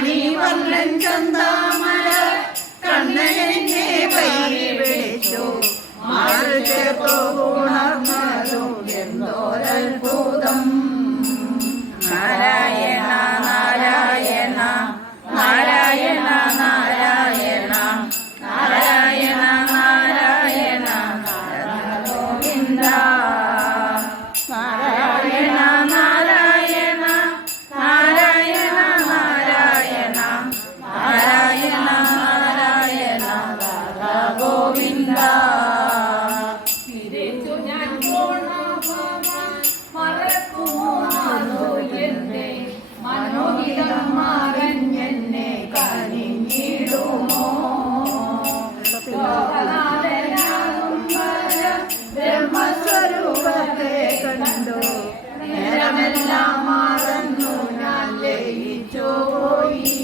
മണിവർണ്ണൻ ചന്താമര കണ്ണനെ പൈ പിടിച്ചു മാറു ചേർത്തു ഉണർന്നതു എന്തോരത്ഭുതം. നാരായണ നാരായണ നാരായണ നാരായണ നാരായണ നാരായണ ഗോവിന്ദ. നാരായണ നാരായണ നാരായണ നാരായണ നാരായണ നാരായണ ഗോവിന്ദ. തിരിച്ചു ഞാൻ മറക്കുമോ എന്നെ മനോഹിതം മറഞ്ഞെന്നെ കനിഞ്ഞിടുമോ. ബ്രഹ്മസ്വരൂപത്തെ കണ്ടു നേരമെല്ലാം മറന്നു ഞാൻ ലയിച്ചു പോയി.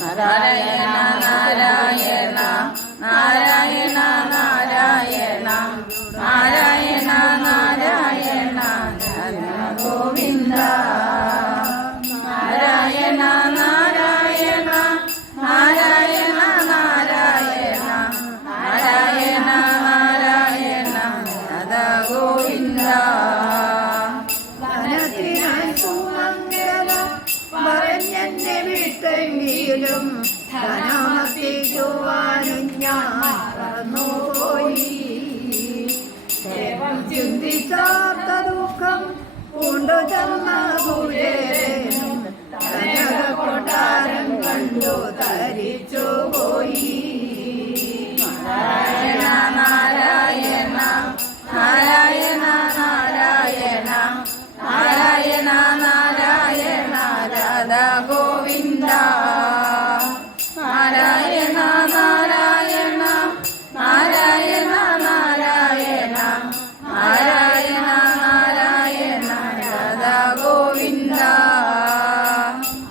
നാരായണ നാരായണ നാരായണ നാരായണ നാരായണ നാരായണ ഗോവിന്ദ. നാരായണ നാരായണ നാരായണ നാരായണ നാരായണ നാരായണ ഗോവിന്ദ. ധനത്തിനായി സുമംഗല പറഞ്ഞെന്നെ വിട്ടെങ്കിലും ധനമർത്തിക്കുവാനും ഞാൻ മറന്നുപോയി. ദേവം ചിന്തിച്ചാത്ത ദുഃഖം കൊണ്ടു ചെന്ന കുചേരനും കൊട്ടാരം കണ്ടു ധരിച്ചു പോയി. നാരായണ നാരായണ നാരായണ നാരായണ നാരായണ നാരായണ രാധാ ഗോവിന്ദ. നാരായണ നാരായണ നാരായണ നാരായണ നാരായണ നാരായണ രാധാ ഗോവിന്ദ.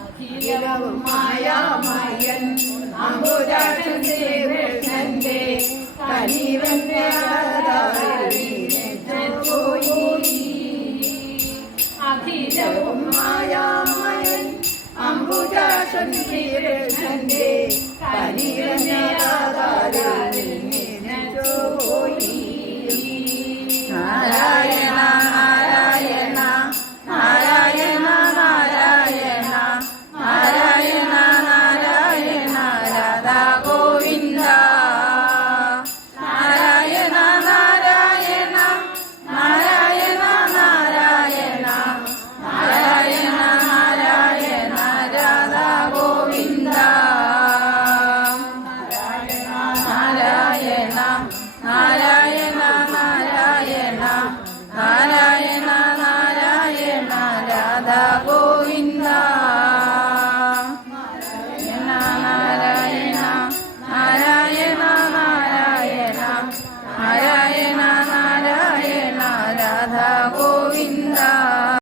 അഖിലവും മായാമയൻ അംബുജാക്ഷൻ ശ്രീകൃഷ്ണന്റെ കനിവന്റെ പോയി. അഖിലവും മായാമയൻ അംബുജാക്ഷൻ ശ്രീകൃഷ്ണന്റെ കനിവന്റെ